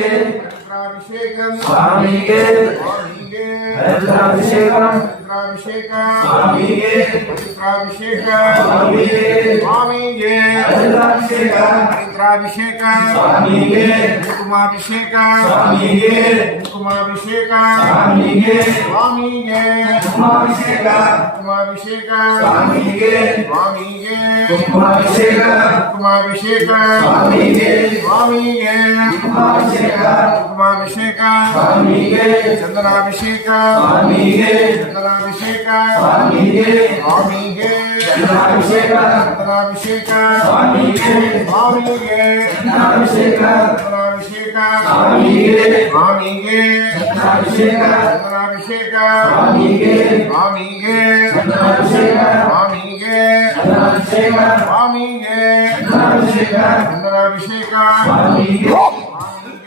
ருத்ராபிஷேகம் சுவாமியே ருத்ராபிஷேகம் சுவாமியே ருத்ராபிஷேகம் சுவாமியே சுவாமியே ருத்ராபிஷேகம் ருத்ராபிஷேகம் சுவாமியே குங்குமாபிஷேகம் சுவாமியே குங்குமாபிஷேகம் சுவாமியே சுவாமியே குங்குமாபிஷேகம் குங்குமாபிஷேகம் சுவாமியே சுவாமியே குங்குமாபிஷேகம் குங்குமாபிஷேகம் சுவாமியே சுவாமியே குங்குமாபிஷேகம் குங்குமாபிஷேகம் சுவாமியே சந்தனாபிஷேகம் சுவாமியே சந்தனாபிஷேகம் சுவாமியே சுவாமியே ருத்ராபிஷேகம் சந்தனாபிஷேகம் சுவாமியே சுவாமியே ருத்ராபிஷேகம் சந்தனாபிஷேகம் சுவாமியே சுவாமியே ருத்ராபிஷேகம் சந்தனாபிஷேகம் சுவாமியே சுவாமியே ருத்ராபிஷேகம் சுவாமியே ருத்ராபிஷேகம் சுவாமியே ருத்ராபிஷேகம் சந்தனாபிஷேகம் சுவாமியே